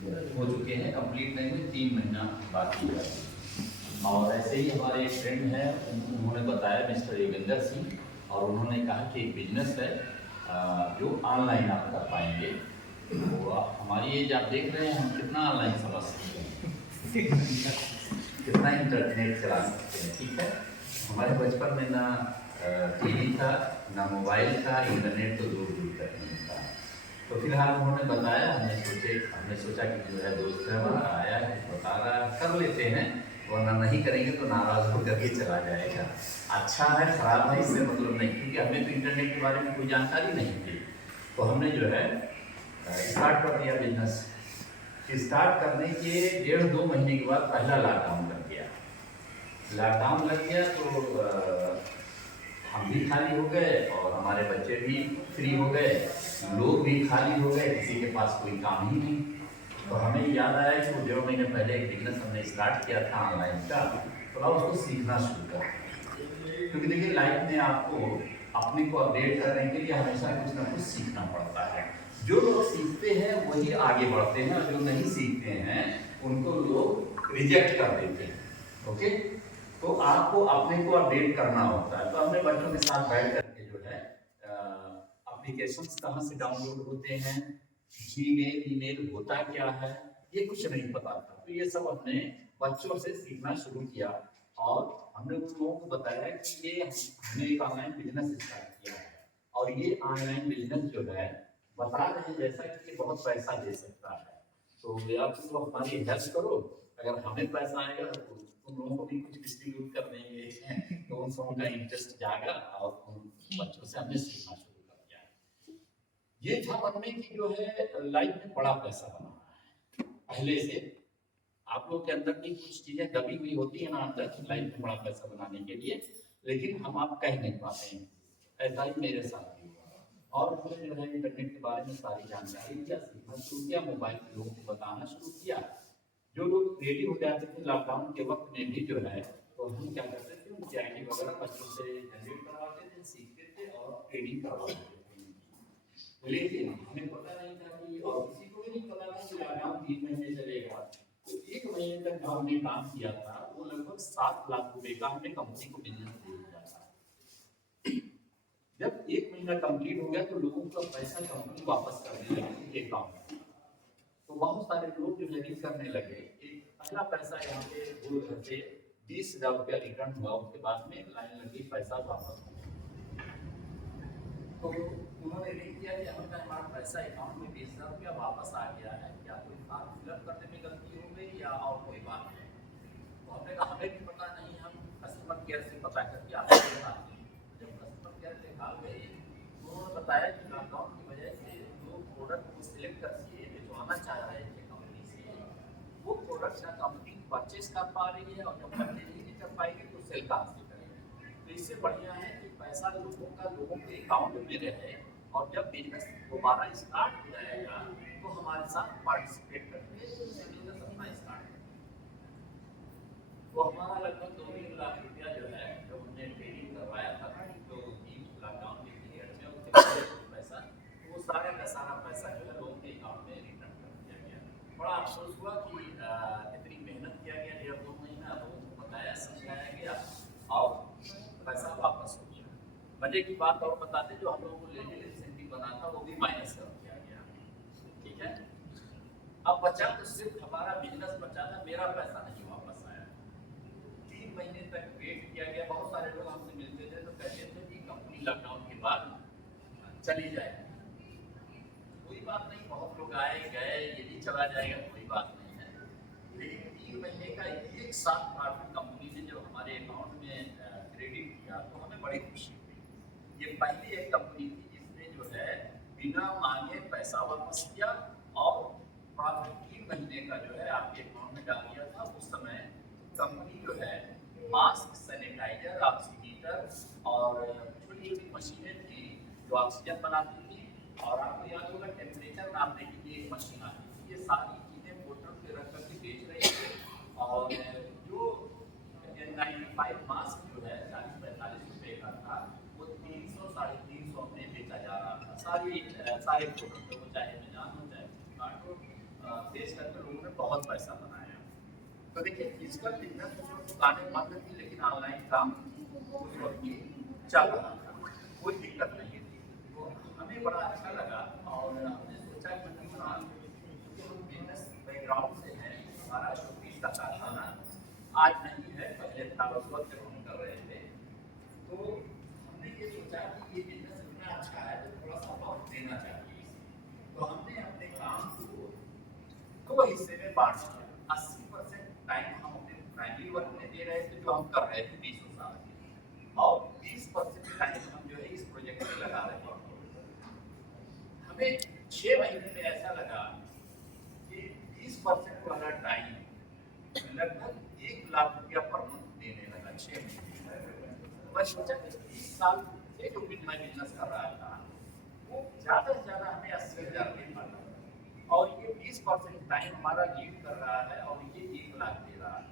हो चुके हैं, कंप्लीट नहीं हुए, 3 महीना बाकी है। और ऐसे ही हमारे एक फ्रेंड हैं, उन्होंने बताया मिस्टर योगेंद्र सिंह, और उन्होंने कहा कि एक बिजनेस है जो ऑनलाइन आप कर पाएंगे। तो हमारी एज आप देख रहे हैं हम कितना ऑनलाइन समझ सकते हैं कितना इंटरनेट चला सकते हैं। ठीक है, हमारे बचपन में ना टीवी था, ना मोबाइल था, इंटरनेट तो दूर दूर तक नहीं था। तो फिलहाल उन्होंने बताया, हमने सोचा कि जो है दोस्त है हमारा आया है, बता रहा है, कर लेते हैं, वरना नहीं करेंगे तो नाराज होकर के चला जाएगा। अच्छा है खराब है इससे मतलब नहीं, क्योंकि हमें तो इंटरनेट के बारे में कोई जानकारी नहीं थी। तो हमने जो है स्टार्ट कर दिया बिजनेस। स्टार्ट करने के 1.5-2 महीने के बाद पहला लॉकडाउन लग गया। लॉकडाउन लग गया तो हम भी खाली हो गए और हमारे बच्चे भी फ्री हो गए, लोग भी खाली हो गए, किसी के पास कोई काम ही नहीं। तो हमें याद आया कि वो 1.5 महीने पहले एक बिजनेस हमने स्टार्ट किया था ऑनलाइन का, तो उसको सीखना शुरू कर। क्योंकि देखिए लाइफ में आपको अपने को अपडेट करने के लिए हमेशा कुछ ना कुछ सीखना पड़ता है। जो लोग सीखते हैं वही आगे बढ़ते हैं, और जो नहीं सीखते हैं उनको लोग रिजेक्ट कर देते हैं। ओके, तो आपको अपने को अपडेट करना होता है। तो हमने बच्चों के साथ बैठ करके जो है एप्लीकेशंस कहाँ से डाउनलोड होते हैं, जीमेल ईमेल होता क्या है, ये कुछ नहीं पता था। तो ये सब हमने बच्चों से सीखना शुरू किया, और हमने उन लोगों को बताया कि ये हमने एक ऑनलाइन बिजनेस स्टार्ट किया है, और ये ऑनलाइन बिजनेस जो है बता रहे हैं जैसा कि ये बहुत पैसा दे सकता है। तो यार तुम लोग हमारी हेल्प करो, अगर हमें पैसा आएगा तो तुम लोगों को भी कुछ डिस्ट्रीब्यूट कर देंगे। तो उन सबों का इंटरेस्ट जागा, और उन बच्चों से हमने सीखना शुरू कर दिया। ये था मन में कि जो है लाइफ में बड़ा पैसा बनाना है पहले से। आप लोग के अंदर भी कुछ चीजें दबी हुई होती है ना अंदर लाइफ में बड़ा पैसा बनाने के लिए, लेकिन हम आप कह नहीं पाते हैं। ऐसा ही मेरे साथ भी हुआ, और हमने जो है इंटरनेट के बारे में सारी जानकारी लिया, सीखना शुरू किया, मोबाइल के लोगों को बताना शुरू किया। जो लोग रेडी हो जाते थे लॉकडाउन के वक्त में भी जो है, तो हम क्या करते थे उनकी आईडी वगैरह बच्चों से जनरेट करवाते थे, सीखते थे और ट्रेनिंग करवाते थे। लेकिन हमें पता नहीं था कि, और किसी को भी नहीं पता था कि लॉकडाउन 3 महीने चलेगा। तो 1 महीने तक जो हमने काम किया था वो लगभग 7 लाख रुपए का हमने कंपनी को बिजनेस दे दिया था। जब 1 महीना कंप्लीट हो गया तो लोगों का पैसा कंपनी वापस करने लगी उनके अकाउंट में। तो बहुत सारे लोग जो है करने लगे। एक पहला पैसा यहाँ पे वो से 20,000 रुपया रिटर्न हुआ, उसके बाद में लाइन लगी पैसा वापस हो गया। तो उन्होंने लिख दिया कि हमें हमारा पैसा अकाउंट में 20,000 रुपया वापस आ गया है, क्या कोई फॉर्म फिलअप करने में गलती हो गई या और कोई बात है। तो हमने कहा हमें भी पता नहीं, हम कस्टमर केयर से पता करके आपको बताते हैं। जब कस्टमर केयर पे कॉल गई तो उन्होंने बताया कि लॉकडाउन की वजह से जो प्रोडक्ट को सिलेक्ट करके भिजवाना चाह रहे थे कंपनी से, वो प्रोडक्ट ना कंपनी परचेज कर पा रही है, और जब परचेज ही नहीं कर पाएगी तो सेल कहाँ से करेगी। तो इससे बढ़िया है कि पैसा लोगों के अकाउंट में रहे, और जब बिजनेस दोबारा स्टार्ट हो जाएगा तो हमारे साथ पार्टिसिपेट करके बिजनेस अपना स्टार्ट करें। तो हमारा लगभग 2-3 लाख रुपया जो है जो हमने ट्रेनिंग करवाया था तो लॉकडाउन के पीरियड में, उसके बाद पैसा, तो वो सारा का सारा पैसा जो है लोगों के अकाउंट में रिटर्न कर दिया गया। बड़ा अफसोस हुआ कि इतनी मेहनत किया गया, 1.5-2 महीना लोगों को बताया समझाया गया और पैसा वापस हो गया। मजे की बात और बताते, जो हम लोगों को लेने इंसेंटिव बना था वो भी माइनस कर दिया गया। ठीक है, अब बचा तो सिर्फ हमारा बिजनेस बचा था, मेरा पैसा नहीं वापस आया। 3 महीने तक वेट किया गया। बहुत सारे लोग हमसे मिलते थे तो कहते थे कि कंपनी लॉकडाउन के बाद चली जाएगी। कोई बात नहीं, बहुत लोग आए गए, ये भी चला जाएगा, कोई बात नहीं है। लेकिन 3 महीने का एक साथ प्रॉफिट कंपनी ने जब हमारे अकाउंट में क्रेडिट किया तो हमें बड़ी खुशी हुई। ये पहली एक कंपनी थी जिसने जो है बिना मांगे पैसा वापस किया, और प्रॉफिट 3 महीने का जो है आपके अकाउंट में डाल दिया था। उस समय कंपनी जो है मास्क, सैनिटाइजर, ऑक्सीमीटर और छोटी छोटी मशीनें थी जो ऑक्सीजन बनाती थी, और आपको याद होगा टेम्परेचर नापने के लिए एक मशीन आती थी। ये सारी चीज़ें पोर्टल पे रख करके बेच रही थी। और जो N95 मास्क जो है 40-45 रुपए का था, वो 300-350 में बेचा जा रहा था। सारे पोर्टल पे, वो चाहे अमेजॉन हो चाहे फ्लिपकार्ट हो, फेस बेच करके लोगों ने बहुत पैसा बनाया। तो देखिए फिजिकल बिजनेस दुकानें बंद थी, लेकिन ऑनलाइन काम उस वक्त भी चल रहा था, कोई दिक्कत नहीं थी। तो हमें बड़ा अच्छा लगा और हमने सोचा कि क्यों ना, क्योंकि हम बिजनेस बैकग्राउंड से हैं, हमारा शोपीस का कारखाना आज नहीं है, पहले था उस वक्त जब हम कर रहे थे। तो हमने ये सोचा कि ये बिजनेस इतना अच्छा है तो थोड़ा सा और देना चाहिए। तो हमने अपने काम को दो हिस्से में बांट दिया। 80% टाइम हम अपने प्राइमरी वर्क में दे रहे थे जो हम कर रहे थे 20 साल के, और 20% टाइम हम जो है इस प्रोजेक्ट में लगा रहे थे। हमें 6 महीने में ऐसा लगा कि 20% वाला टाइम लगभग 1 लाख रुपया पर मंथ देने लगा 6 महीने। तो मैं सोचा कि 20 साल से जो भी मैं बिजनेस कर रहा था वो ज़्यादा से ज़्यादा हमें 80,000 दे पाता, और ये 20% टाइम हमारा लीड कर रहा है और ये 1 लाख दे रहा है।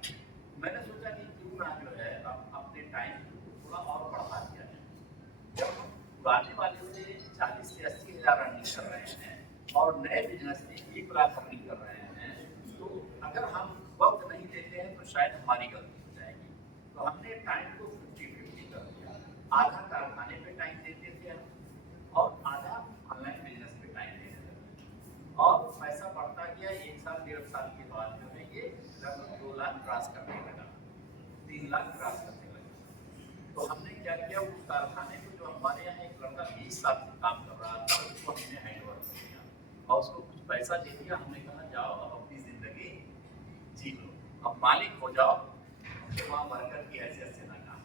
मैंने सोचा कि क्यों ना जो है अपने टाइम को थोड़ा और बढ़ा दिया जाए। जब हम पुराने वाले से 40 से 80,000 अर्निंग कर रहे हैं और नए बिजनेस में 1 लाख अर्निंग कर रहे हैं, तो अगर हम वक्त नहीं देते हैं तो शायद हमारी गलती हो जाएगी। तो हमने टाइम को 50-50 कर दिया। आधा कारखाने पे टाइम देते थे हम और आधा ऑनलाइन बिजनेस पे टाइम देते थे, और पैसा बढ़ता गया। 1 साल 1.5 साल के बाद जो है ये लगभग 2 लाख क्रॉस करने लगा, 3 लाख क्रॉस करने लगा। तो हमने क्या किया, उस कारखाने को जो हमारे यहाँ एक लड़का 20 साल से काम कर रहा था उसको हमने हैंडओवर कर दिया और उसको कुछ पैसा दे दिया। हमने कहा जाओ अब अपनी जिंदगी जी लो, अब मालिक हो जाओ, वहाँ वर्कर की हैसियत से ना काम,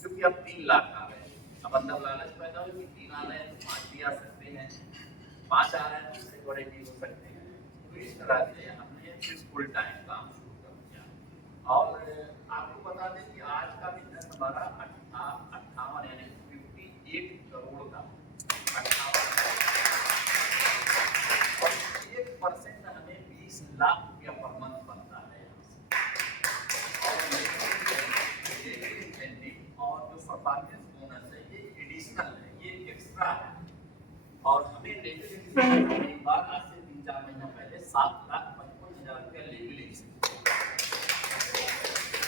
क्योंकि अब 3 लाख आ रहे हैं। अब अंदर लालच पैदा हो कि 3 आ रहे हैं तो 5 भी आ सकते हैं, 5 आ रहे हैं तो उससे बड़े भी हो सकते हैं। तो इस तरह से हमने फिर फुल टाइम काम शुरू कर दिया। और आपको बता दें कि आज का बिजनेस हमारा 58 यानी 58 करोड़ का 58, और 1% हमें 20 लाख रुपया पर मंथ बनता है। और जो परफॉर्मेंस बोनस है ये एडिशनल है, ये एक्स्ट्रा है। और हमें लेवल एक बार आज से 3-4 महीना पहले 7,55,000 रुपया लेवलिंग से।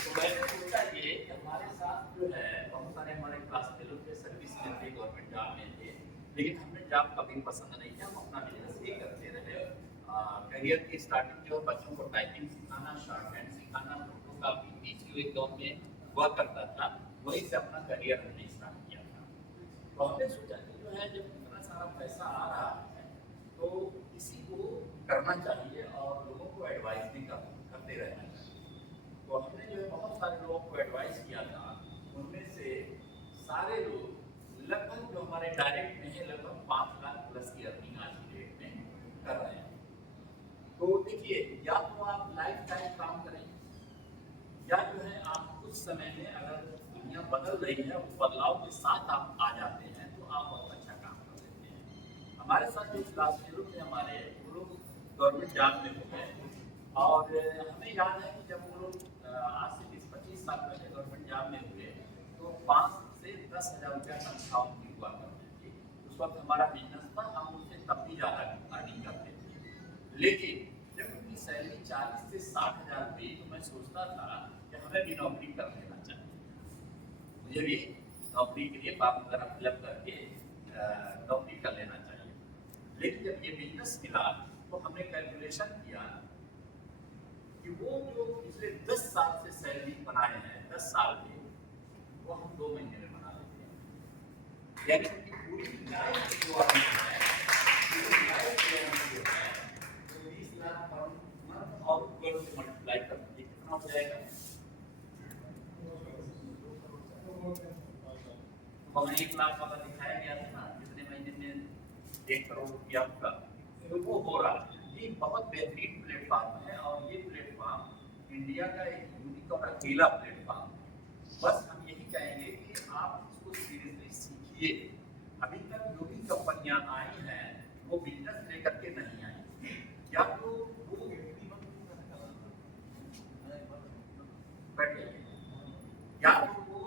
तो मैंने सोचा ये कि हमारे साथ जो है बहुत सारे हमारे क्लास फेलो थे, सर्विस में थे, गवर्नमेंट जॉब में थे, लेकिन हमने जॉब कभी पसंद नहीं किया, हम अपना बिजनेस ही करते रहे। करियर की स्टार्टिंग जो है बच्चों को टाइपिंग सिखाना, शॉर्ट हैंड सिखाना, फोटो कापी, पीसीओ एक दौर में हुआ करता था, वहीं से अपना करियर हमने स्टार्ट किया था। तो हमने सोचा कि जो है जब इतना सारा पैसा आ रहा है तो इसी को करना चाहिए और लोगों को एडवाइस भी करते रहना चाहिए। तो हमने जो है बहुत सारे लोगों को एडवाइस किया था, उनमें से सारे लोग लगभग जो हमारे डायरेक्ट में है लगभग 5 लाख प्लस की अर्निंग आज की डेट में कर रहे हैं। तो देखिए, या तो आप लाइफ टाइम काम करें, या जो है आप कुछ समय में अगर दुनिया बदल रही है उस बदलाव के साथ आप आ जाते हैं तो आप बहुत अच्छा काम कर लेते हैं। हमारे साथ जो क्लास फेलो थे हमारे, वो लोग गवर्नमेंट जॉब में हो गए, और हमें याद है कि जब वो लोग आज से 20-25 साल पहले गवर्नमेंट जॉब में हुए तो 5 से 10,000 रुपया तनख्वाह उनकी हुआ करती थी। उस वक्त हमारा बिजनेस था, हम उससे तब भी ज़्यादा अर्निंग करते थे। लेकिन जब उनकी सैलरी 40 से 60,000 हुई तो मैं सोचता था कि हमें भी नौकरी कर लेना चाहिए, मुझे भी नौकरी के लिए फॉर्म वगैरह फिलअप करके नौकरी कर लेना चाहिए। लेकिन जब ये बिजनेस मिला तो हमने कैलकुलेशन किया कि वो जो पिछले 10 साल से सैलरी बनाए हैं 10 साल में, वो हम 2 महीने में बना लेते हैं। यानी कि पूरी लाइफ जो अर्निंग है, पूरी लाइफ जो अर्निंग जो है वो 20 लाख पर मंथ और 12 से मल्टीप्लाई कर दीजिए, कितना हो जाएगा? वहाँ 1 लाख वाला दिखाया गया था ना, कितने महीने में 1 करोड़ रुपया होगा, तो वो हो रहा है। ये बहुत बेहतरीन प्लेटफॉर्म है और ये प्लेटफॉर्म इंडिया का एक यूनिक और अकेला प्लेटफॉर्म है। बस हम यही कहेंगे कि आप इसको सीरियसली सीखिए। अभी तक जो भी कंपनियां आई हैं वो बिजनेस लेकर के नहीं आई, या तो वो या तो वो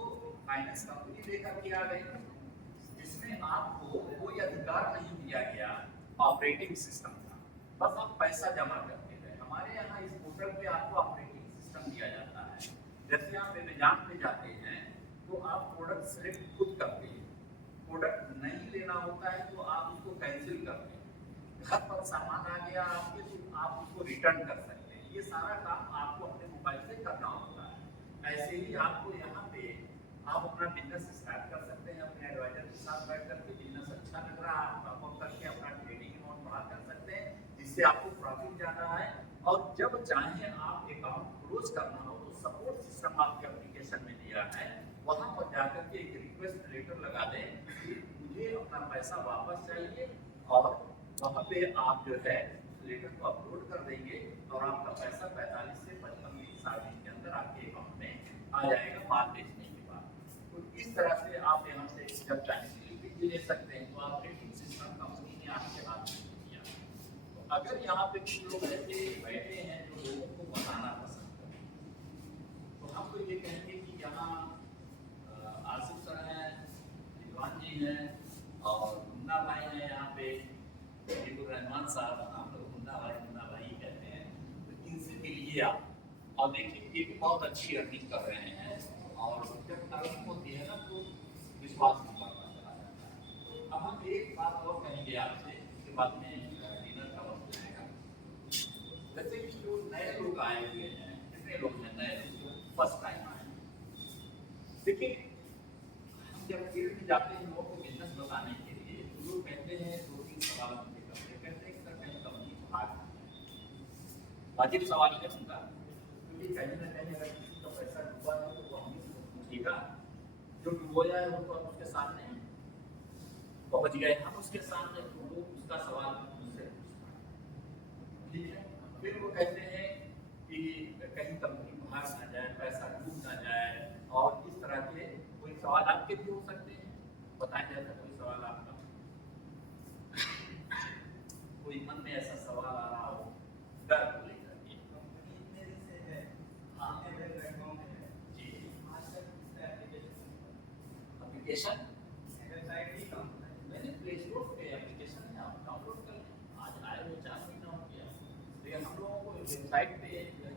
फाइनेंस कंपनी लेकर के आ गई जिसमें आपको कोई अधिकार नहीं दिया गया ऑपरेटिंग सिस्टम का, बस आप पैसा जमा करते रहे। हमारे यहाँ इस पोर्टल पे आपको ऑपरेटिंग सिस्टम दिया जाता है। जैसे आप अमेज़न पे जाते हैं तो आप प्रोडक्ट सेलेक्ट खुद करते हैं, प्रोडक्ट नहीं लेना होता है तो आप उसको कैंसिल करते हैं। घर पर सामान आ गया आपके तो आप उसको रिटर्न कर सकते हैं। ये सारा काम आपको अपने मोबाइल से करना होता है। ऐसे ही आपको यहाँ पे आप अपना बिजनेस स्टार्ट कर सकते हैं अपने एडवाइजर के साथ बैठ करके। बिजनेस अच्छा लग रहा है, आप टॉप अप करके अपना ट्रेडिंग अमाउंट बढ़ा कर सकते हैं, जिससे आपको प्रॉफिट ज़्यादा है। और जब चाहें आप अकाउंट क्लोज करना हो तो सपोर्ट सिस्टम आपके एप्लीकेशन में दिया है, वहाँ पर जाकर के एक रिक्वेस्ट लेटर लगा दें कि मुझे अपना पैसा वापस चाहिए, और वहाँ पे आप जो है लेटर को अपलोड कर देंगे और आपका पैसा 45 से 55 दिन 60 दिन के अंदर आपके अकाउंट में आ जाएगा माल बेचने के बाद। तो इस तरह से आप यहाँ से जब चाहे डिलीवरी ले सकते हैं। तो ऑपरेटिंग सिस्टम कंपनी ने आपके हाथ में दिया। तो अगर यहाँ पे कुछ लोग ऐसे बैठे हैं जो लोगों को बनाना पसंद करते हैं, तो हम तो ये कहेंगे कि यहाँ आसिफ सर हैं, रिजवान जी हैं और मुन्ना भाई हैं, यहाँ पे रहमान साहब, हम लोग मुन्ना भाई ही कहते हैं। तो इनसे मिलिए आप और देखिए ये भी बहुत अच्छी अर्निंग कर रहे हैं। और जब अर्निंग होती है ना तो विश्वास नहीं करना चला जाता है। अब हम एक बात और कहेंगे आपसे, इसके बाद में डिनर का वक्त जाएगा। जैसे कि जो नए लोग आए हुए हैं, कितने लोग हैं नए लोग फर्स्ट टाइम आए, देखिए हम जब फील्ड में जाते हैं लोगों को बिजनेस बताने के लिए, तो लोग कहते हैं 2-3 सवाल हमसे करते हैं, कहते हैं सर कहीं कंपनी भाग वाजिब सवाल है उनका, क्योंकि कहीं ना कहीं अगर किसी का पैसा डूबा है तो वो हमें पूछेगा। जो डूबो जाए वो तो हम उसके सामने पहुंच गए, हम उसके सामने, तो वो उसका सवाल मुझसे पूछता, ठीक है। फिर वो कहते हैं कि कहीं कंपनी भाग ना जाए, पैसा डूब ना जाए, और इस तरह के कोई सवाल आपके भी हो सकते हैं। बताएं जैसा कोई सवाल आपका, कोई मन में ऐसा सवाल आ रहा हो डर को लेकर के। कंपनी इतने दिन से है, आपके बैकग्राउंड में है जी, आज तक इसका एप्लीकेशन वेबसाइट ही काम करता है। मैंने प्ले स्टोर पे एप्लीकेशन है, आप डाउनलोड कर लें। आज आए हुए 4 महीना हो गया, लेकिन हम लोगों को वेबसाइट पे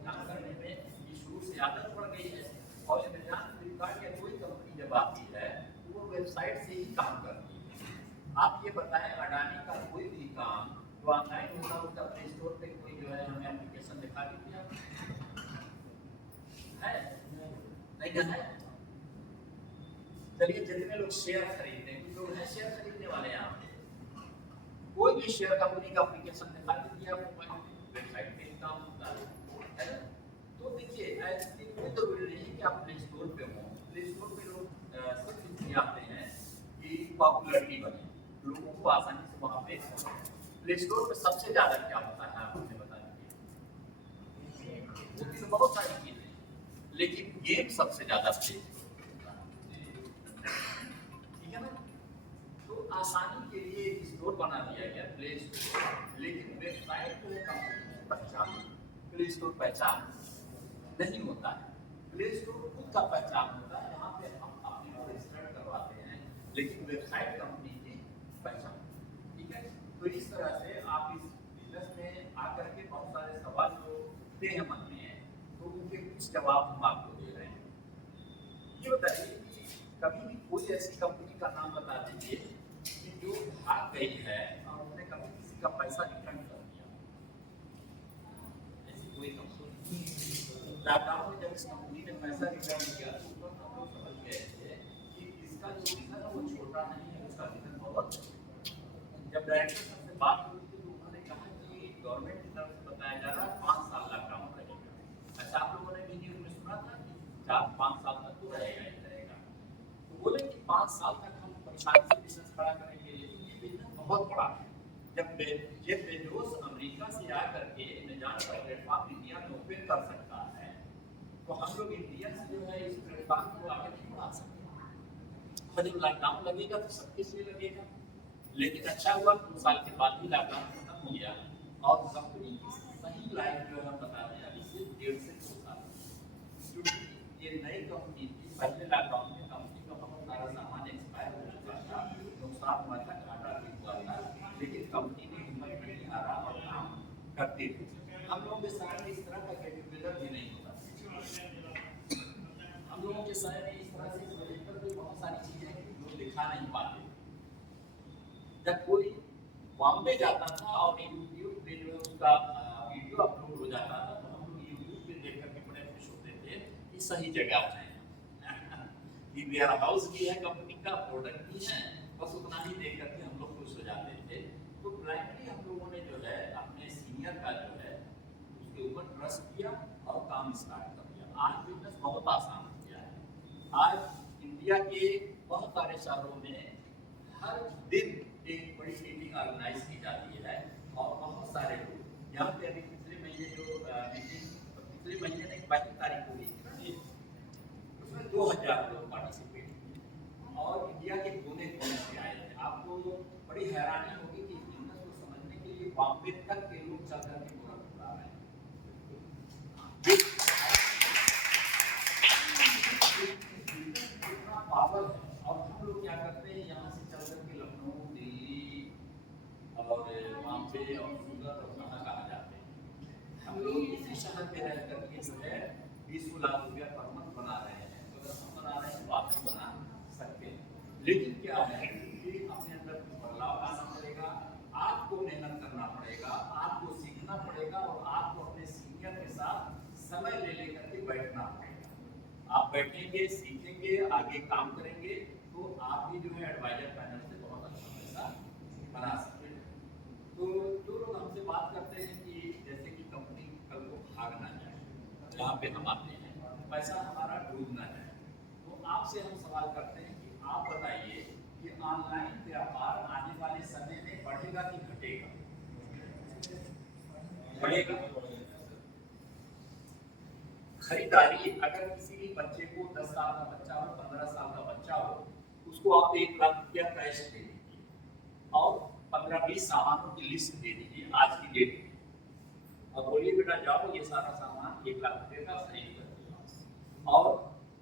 काम करने में शुरू से आदत पड़ गई है। और अमेज़न, फ्लिपकार्ट या कोई कंपनी जब आती है तो वो वेबसाइट से ही काम करती है। आप ये बताएं अडानी का कोई भी काम जो ऑनलाइन होगा उसका प्ले स्टोर पे कोई जो है हमें एप्लीकेशन दिखा दीजिए है नहीं है। चलिए जितने लोग शेयर खरीदते हैं, कुछ लोग हैं शेयर खरीदने वाले यहाँ पे, कोई भी शेयर कंपनी का एप्लीकेशन दिखा दीजिए आपको, वेबसाइट पे काम होता है ना। तो देखिए ऐसी कोई जरूरी नहीं है कि आप प्ले स्टोर पे हो। प्ले स्टोर पे लोग सिर्फ इसलिए आते हैं कि पॉपुलरिटी बने, लोगों को आसानी से वहाँ पे। प्ले स्टोर पे सबसे ज्यादा क्या होता है आप मुझे बता दीजिए। वो तो बहुत सारी चीजें, लेकिन गेम सबसे ज्यादा प्ले स्टोर पे होता है, ठीक है ना। तो आसानी के लिए एक स्टोर बना दिया गया प्ले स्टोर, लेकिन वेबसाइट को कंपनी पहचान, प्ले स्टोर पहचान नहीं होता है। प्ले स्टोर खुद का पहचान होता है, यहाँ पे हम अपने को रजिस्टर करवाते हैं, लेकिन वेबसाइट कंपनी की पहचान, ठीक है। तो इस तरह से आप इस बिजनेस में आकर के बहुत सारे सवाल जो उठते हैं मन में, तो उनके कुछ जवाब हम आपको दे रहे हैं। ये बताइए कि कभी भी कोई ऐसी कंपनी का नाम बता दीजिए कि जो भाग गई है और उसने कभी किसी का पैसा रिटर्न कर दिया, ऐसी कोई कंपनी। लॉकडाउन में जब इस कंपनी ने पैसा रिटर्न किया तो उस वक्त हम लोग समझ गए थे कि इसका जो रीजन है वो छोटा नहीं है, उसका रीजन बहुत है। जब डायरेक्टर साहब से बात हुई थी तो उन्होंने कहा कि गवर्नमेंट की तरफ से बताया जा रहा है 5 साल लॉकडाउन रहेगा। अच्छा, आप लोगों ने भी न्यूज़ में सुना था कि 4-5 साल तक तो रहेगा ही रहेगा। तो बोले कि 5 साल तक हम परेशानी से बिजनेस खड़ा करेंगे, लेकिन ये बिजनेस बहुत बड़ा है। जब जेफ बेजोस अमेरिका से आकर के अमेज़न का प्लेटफॉर्म इंडिया में ओपन कर सकता है, तो हम लोग इंडियंस जो है इस प्लेटफॉर्म को आगे नहीं बढ़ा सकते। और जब लॉकडाउन लगेगा तो सबके लिए लगेगा, लेकिन अच्छा हुआ 2 साल के बाद ही लॉकडाउन खत्म हो गया और कंपनी की सही लाइफ जो है बता दें अभी से 1.5 से 2 साल, क्योंकि ये नई कंपनी थी। पहले लॉकडाउन में कंपनी का बहुत सारा सामान एक्सपायर हो चुका था, नुकसान हुआ था, घाटा भी हुआ था, लेकिन कंपनी ने हिम्मत नहीं हारा और काम करती थी। हम लोगों के साथ के समय में इस तरह से प्रोजेक्टर पे बहुत सारी चीजें हैं जो दिखा नहीं पाते। जब कोई बॉम्बे जाता था और यूट्यूब पे जो उसका वीडियो अपलोड हो जाता था तो हम लोग यूट्यूब पे देख करके बड़े खुश होते थे कि सही जगह है कि वेयर हाउस भी है, कंपनी का प्रोडक्ट भी है, बस उतना ही देख करके हम लोग खुश हो जाते थे। तो ब्लाइंडली हम लोगों ने जो है अपने सीनियर का जो है उसके ऊपर ट्रस्ट किया और काम स्टार्ट कर दिया। आज बिजनेस बहुत आसान हो गया है। आज इंडिया के बहुत सारे शहरों में हर दिन एक बड़ी मीटिंग ऑर्गेनाइज की जाती है और बहुत सारे लोग यहाँ पे अभी पिछले महीने जो मीटिंग पिछले महीने में 22 तारीख को हुई थी उसमें 2000 लोग पार्टिसिपेट किए और इंडिया के कोने कोने से आए थे। आपको बड़ी हैरानी होगी कि बिजनेस को समझने के लिए बॉम्बे तक के लोग चल करके पूरा पूरा रहे हैं। पावर है और हम लोग क्या करते हैं यहाँ से चल करके लखनऊ, दिल्ली और बॉम्बे और सूरत और कहाँ जाते हैं। हम लोग इसी शहर में रह करके जो है 20 लाख रुपया पर मंथ बना रहे हैं। तो अगर हम बना रहे हैं तो आप भी बना सकते हैं। लेकिन क्या है कि अपने अंदर कुछ बदलाव लाना पड़ेगा, आपको मेहनत करना पड़ेगा, आपको सीखना पड़ेगा और आपको अपने सीनियर के साथ समय ले लेकर के बैठना पड़ेगा। आप बैठेंगे, सीखेंगे, आगे काम करेंगे तो आप भी जो है एडवाइजर पैनल से बहुत अच्छा पैसा बना सकते हैं। तो जो लोग हमसे बात करते हैं कि जैसे कि कंपनी कल को भाग ना जाए, जहाँ पे हम आते हैं पैसा हमारा डूब ना जाए, तो आपसे हम सवाल करते हैं कि आप बताइए कि ऑनलाइन व्यापार आने वाले समय में बढ़ेगा कि घटेगा? बढ़ेगा। खरीदारी अगर किसी भी बच्चे को 10 साल का बच्चा हो, 15 साल का बच्चा हो, उसको आप 1 लाख रुपया कैश दे दीजिए और 15-20 सामानों की लिस्ट दे दीजिए आज की डेट में और बोलिए बेटा जाओ ये सारा सामान 1 लाख रुपये का खरीद कर और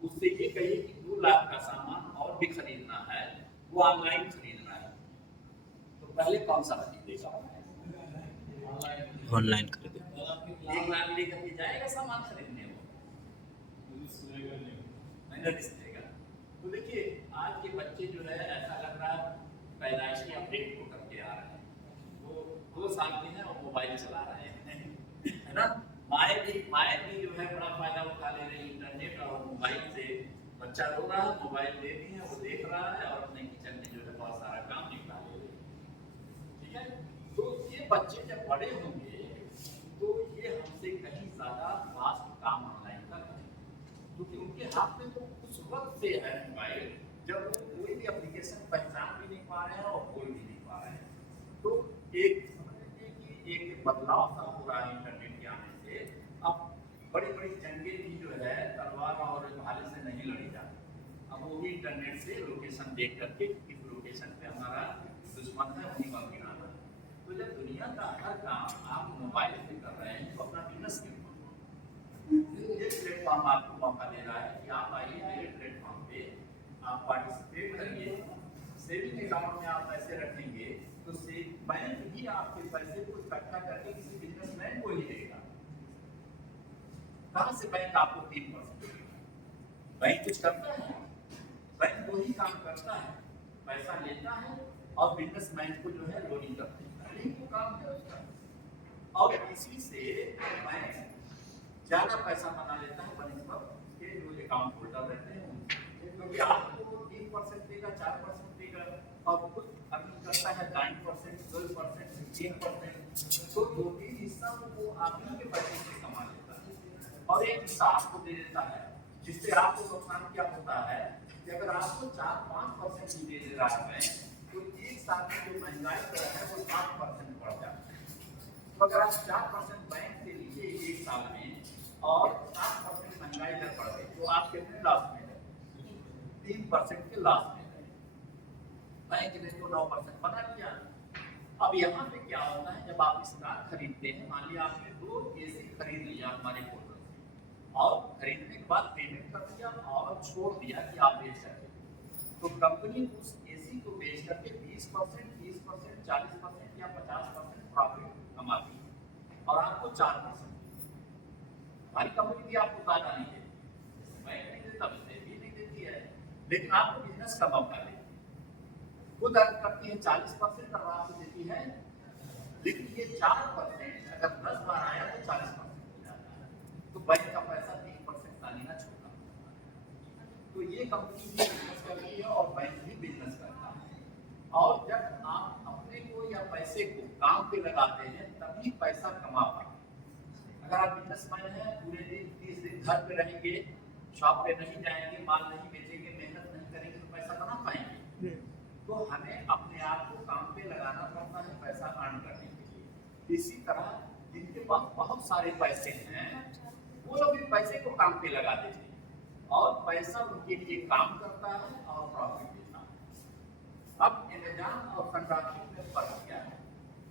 उससे ये कहिए कि 2 लाख का सामान और भी खरीदना है, वो ऑनलाइन खरीदना है, तो पहले कौन सा खरीदेगा? ऑनलाइन खरीदे। 1 लाख लेकर के जाएगा सामान खरीदने में, नहीं। तो देखिए आज के बच्चे जो है ऐसा लग रहा है पैदाइशी अपडेट होकर के आ रहे हैं। वो 2 साल के हैं और मोबाइल चला रहे हैं, है ना। माए भी जो है बड़ा फायदा उठा ले रही है इंटरनेट और मोबाइल से। बच्चा रो रहा है, मोबाइल दे दी है, वो देख रहा है और अपने किचन में जो है बहुत सारा काम निपटा ले रही है। ठीक है, तो ये बच्चे जब बड़े होंगे तो ये हमसे कहीं ज्यादा फास्ट काम ऑनलाइन कर रहे हैं क्योंकि उनके हाथ में तो उस वक्त से है मोबाइल जब वो कोई भी एप्लीकेशन पहचान भी नहीं पा रहे हैं और खोल भी नहीं पा रहे हैं। तो एक समझ लीजिए कि एक बदलाव सा हो रहा है इंटरनेट के आने से। अब बड़ी बड़ी जंगें भी जो है तलवार और भाले से नहीं लड़ी जाती, अब वो भी इंटरनेट से लोकेशन देख करके किस लोकेशन पे हमारा दुश्मन है वहीं पर गिराना। तो जब दुनिया का हर काम आप मोबाइल से कर रहे हैं तो अपना बिजनेस क्यों? ये प्लेटफॉर्म आपको मौका दे रहा है कि आप आइए मेरे प्लेटफॉर्म पे, आप पार्टिसिपेट करिए। सेविंग अकाउंट में आप पैसे रखेंगे तो बैंक भी आपके पैसे को इकट्ठा करके किसी बिजनेसमैन को ही देगा। कहाँ से बैंक आपको 3% देगा? बैंक कुछ करता है? बैंक वही काम करता है, पैसा लेता है और बिजनेसमैन को जो है लोनिंग करते हैं, यही वो काम है उसका। और इसी से बैंक ज्यादा पैसा बना लेता है बनिस्पत के जो अकाउंट होल्डर रहते हैं उनसे, क्योंकि आपको 3% देगा, 4% देगा और कुछ अभी करता है 9%, 12%, 15%, तो 2-3 हिस्सा वो आप ही के पैसे से कमा लेता है और एक हिस्सा आपको दे देता है, जिससे आपको नुकसान क्या होता है कि अगर आपको 4-5% ही दे रहा है तो एक साल की जो महंगाई दर है वो 7% बढ़ जाता है। तो अगर आप 4% बैंक से लीजिए एक साल में और 7% महंगाई दर बढ़ गई तो आप कितने लॉस में है? 3% के लॉस में है। बैंक ने तो 9% बना लिया। अब यहाँ पे क्या होता है, जब आप स्टॉक खरीदते हैं, मान लिया आपने 2 एसी खरीद लिया हमारे पोर्टल से और खरीदने के बाद पेमेंट कर दिया और छोड़ दिया कि आप बेच सकते हैं, तो कंपनी उस एसी को बेच करके 20%, 30%, 40% या 50% प्रॉफिट कमाती है और आपको 4%। हमारी कंपनी भी आपको ताजा नहीं देती, बैंक नहीं देता, वैसे भी लेकिन आपको बिजनेस का मौका देती है। खुद अर्न करती है 40% और आपको देती है, लेकिन ये 4% अगर 10 बार आया तो 40% हो जाता है, तो बैंक का पैसा 3% का लेना छोड़ना पड़ता है। तो ये कंपनी भी बिजनेस कर रही है और बैंक भी बिजनेस करता है। और जब आप अपने को या पैसे को काम पे लगाते हैं तभी पैसा कमा पाते हैं। अगर आप बिजनेसमैन हैं, पूरे दिन 30 दिन घर पे रहेंगे, शॉप पे नहीं जाएंगे, माल नहीं बेचेंगे, मेहनत नहीं करेंगे तो पैसा कमा पाएंगे। तो हमें अपने आप को काम पे लगाना पड़ता है पैसा अर्न करने के लिए। इसी तरह जिनके पास बहुत सारे पैसे हैं वो लोग भी पैसे को काम पे लगा देते हैं और पैसा उनके लिए काम करता है और प्रॉफिट देता है। अब अमेज़न और कंट्राक्टिंग में फर्क क्या है?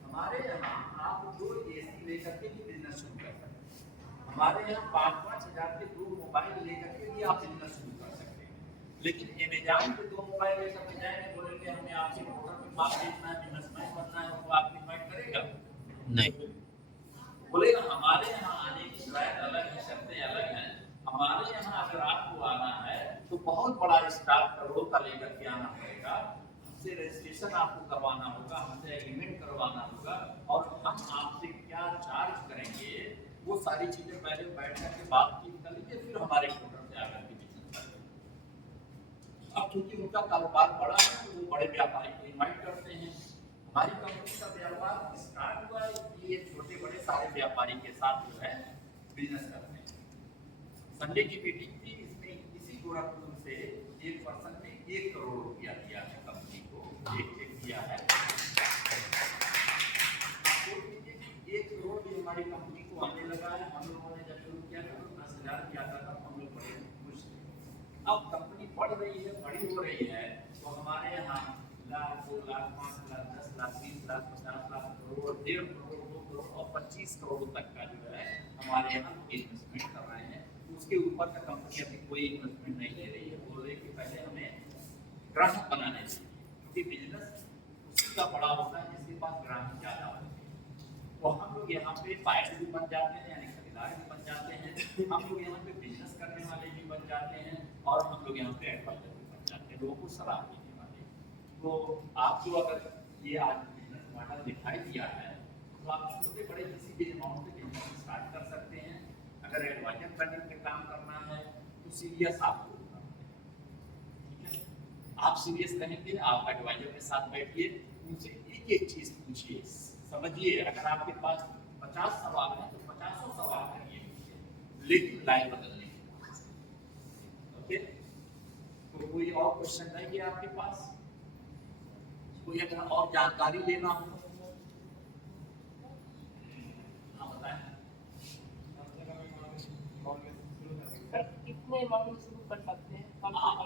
हमारे यहाँ आप 2 एसी लेकर के भी बिजनेस शुरू कर सकते हैं। हमारे यहाँ 5-5 हज़ार के 2 मोबाइल लेकर के भी आप बिजनेस शुरू कर सकते हैं। लेकिन अमेज़न पे 2 मोबाइल लेकर के जाएंगे, बोलेंगे हमें आपसे मोटर में माल बेचना है, बिजनेसमैन बनना है, वो आपकी इन्वाइट करेगा? नहीं बोलेगा। हमारे यहाँ आने की शर्त अलग है, शर्तें अलग हैं। हमारे यहाँ अगर आपको आना है तो बहुत बड़ा स्टाफ करोड़ों का लेकर के आना पड़ेगा, हमसे रजिस्ट्रेशन आपको करवाना होगा, हमसे एग्रीमेंट करवाना होगा और हम आपसे क्या चार्ज करेंगे वो सारी चीजें पहले बैठ करके बातचीत कर लीजिए, फिर हमारे पोर्टल से आकर के बिजनेस करेंगे। अब क्योंकि उनका कारोबार बड़ा है तो वो बड़े व्यापारी को इन्वाइट करते हैं। हमारी कंपनी का व्यापार स्टार्ट हुआ ये छोटे बड़े सारे व्यापारी के साथ जो है बिजनेस करते हैं। संडे की मीटिंग थी, इसमें इसी गोरखपुर से एक पर्सन ने 1 करोड़ रुपया दिया है कंपनी को, एक चेक दिया है। कि 1 करोड़ भी हमारी कंपनी को आने लगा है। हम लोगों ने जब शुरू किया था तो 10,000 किया था, तब हम लोग बड़े खुश थे। अब कंपनी बढ़ रही है, बड़ी हो रही है, तो हमारे यहाँ लाख, 2 लाख, 5 लाख, 10 लाख, 20 लाख, 50 लाख, करोड़, 1.5 करोड़, 2 करोड़ और 25 करोड़ तक का जो है हमारे यहाँ इन्वेस्टमेंट कर रहे हैं। उसके ऊपर का कंपनी अभी कोई इन्वेस्टमेंट नहीं ले रही है। बोल रही है कि पहले हमें ग्राहक बनाने चाहिए, क्योंकि बिजनेस उसी का बड़ा होता है जिसके पास ग्राहक ज़्यादा होते हैं। तो हम लोग यहाँ पे बायर भी बन जाते हैं, यानी खरीदार भी बन जाते हैं, हम लोग यहाँ पे बिजनेस करने वाले भी बन जाते हैं और हम लोग यहाँ पे एडवाइजर भी बन जाते हैं, लोगों को सलाह देने वाले। तो आपको अगर ये आज बिजनेस मॉडल दिखाई दिया है तो आप छोटे बड़े किसी भी अमाउंट से बिजनेस स्टार्ट कर सकते हैं। अगर एडवाइजर बनने के काम करना है तो सीरियस आपको होना है, ठीक है? आप सीरियस रहेंगे, आप एडवाइजर के साथ बैठिए, उनसे एक एक चीज पूछिए, समझिए। अगर आपके पास 50 सवाल है तो 50 सवाल करिए, लेकिन लाइफ बदलने की। ओके, तो कोई और क्वेश्चन है कि आपके पास? कोई अगर और जानकारी लेना हो हाँ बताएं। कितने अमाउंट शुरू कर सकते हैं?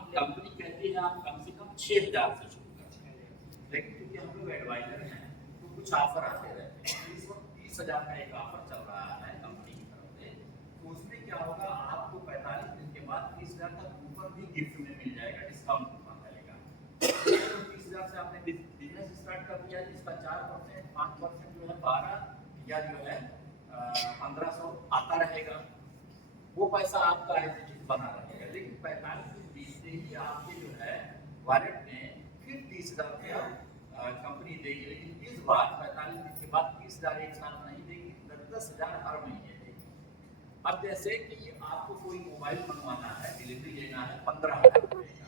कंपनी कहती है आप कम से कम 6,000 से शुरू कर सकते हैं, लेकिन क्योंकि हम लोग एडवाइजर हैं तो कुछ ऑफर आते रहते हैं। इस वक्त 30,000 का एक ऑफर चल रहा है कंपनी की तरफ से, तो उसमें क्या होगा, आपको 45 दिन के बाद 30,000 का कूपन भी गिफ्ट में मिल जाएगा, डिस्काउंट कूपन मिलेगा। 30,000 से आपने बिजनेस स्टार्ट कर दिया, जिसका 4%, 5% जो है 12 या जो है 1500 आता रहेगा, वो पैसा आपका बना रहेगा। लेकिन 45 दिन बीतते ही आपके जो है वॉलेट में फिर 30,000 रुपया कंपनी देगी, लेकिन इस बार 45 दिन के बाद 30,000 एक साथ नहीं देगी, 10,000 हर महीने देगी। अब जैसे कि आपको कोई मोबाइल मंगवाना है, डिलीवरी लेना है 15,000 रुपये का,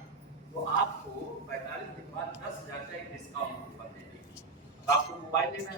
तो आपको 45 दिन बाद 10,000 का एक डिस्काउंट कूपन दे देगी। अब आपको मोबाइल लेना है